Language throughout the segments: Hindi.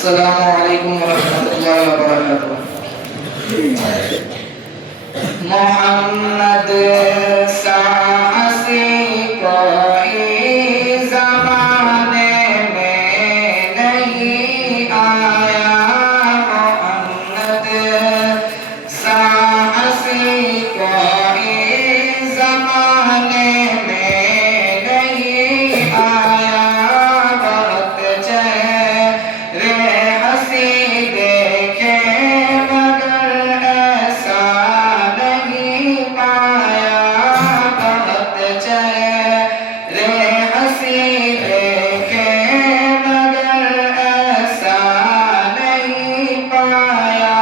अस्सलामु अलैकुम वरहमतुल्लाहि वबरकातुहू। मोहम्मद साहसी कोई ज़माने में नहीं आया। मोहम्मद साहसी कोई ज़माने में नहीं आया। बहुत चेहरे हंसी देखे मगर ऐसा नहीं पाया। बहुत चेहरे हंसी देखे मगर ऐसा नहीं पाया।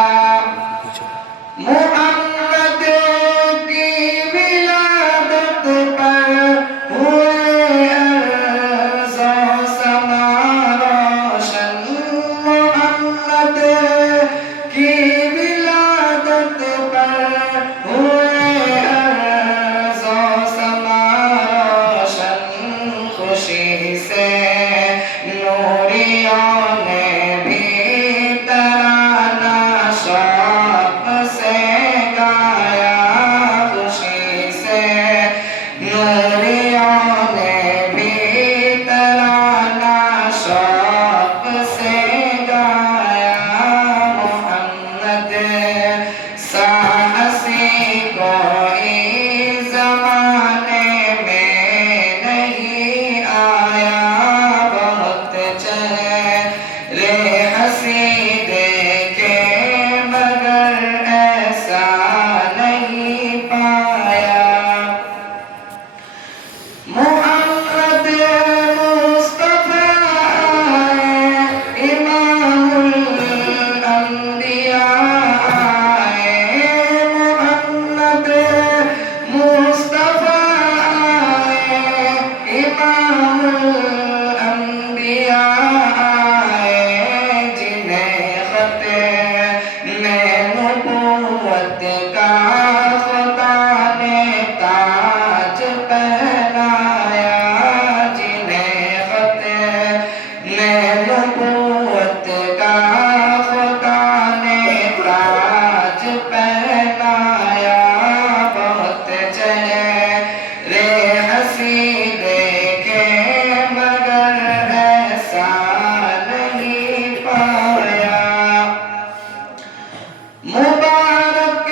मोहम्मद की विलादत पर हुए अर्ज़ो समा रोशन। मोहम्मद की विलादत पर हुए अर्ज़ो समा रोशन। खुशी से नूरियों ने भी तराना शौक़ से गाया। खुशी से नूरियों ने भी तराना शौक़ से गाया। मोहम्मद साहसी कोई ज़माने में नहीं आया। बहुत चेहरे हंसी देखे मगर ऐसा नहीं पाया। मोहम्मद मुस्तफा आए, इमामुल अंबिया आए। मोहम्मद मुस्तफा आए, इमामुल अंबिया आए। जिन्हें ख़ते में नबूवत का खुदा ने ताज पहनाया। जिन्हें ख़ते में नबूवत का खुदा ने ताज पहनाया। बहुत चेहरे हंसी देखे मगर ऐसा नहीं पाया। मुबारक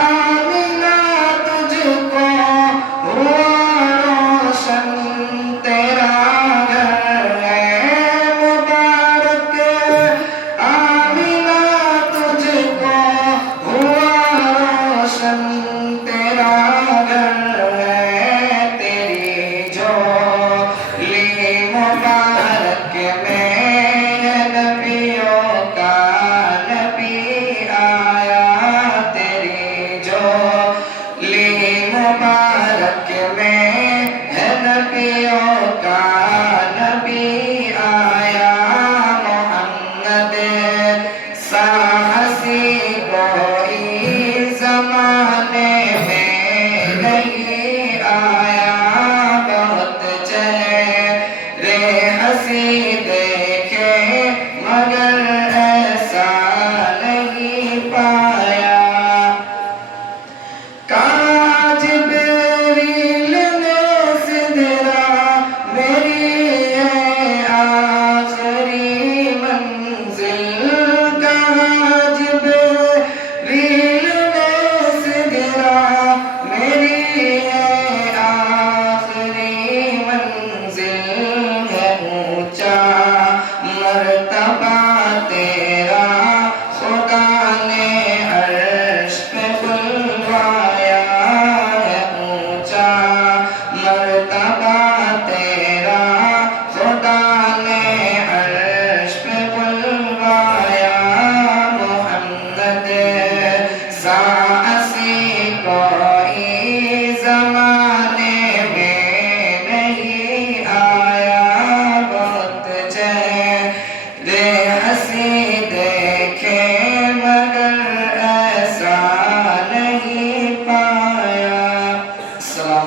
आमिना तुझको हुआ रोशन तेरा घर है। मुबारक आमिना तुझको हुआ रोशन तेरा घर है। तेरी झोली मुबारक में नबियों का नबी आया। तेरी झोली मुबारक में है नबियों का नबी आया। मोहम्मद साहसी कोई ज़माने में नहीं आया। बहुत चेहरे हंसी देखे मगर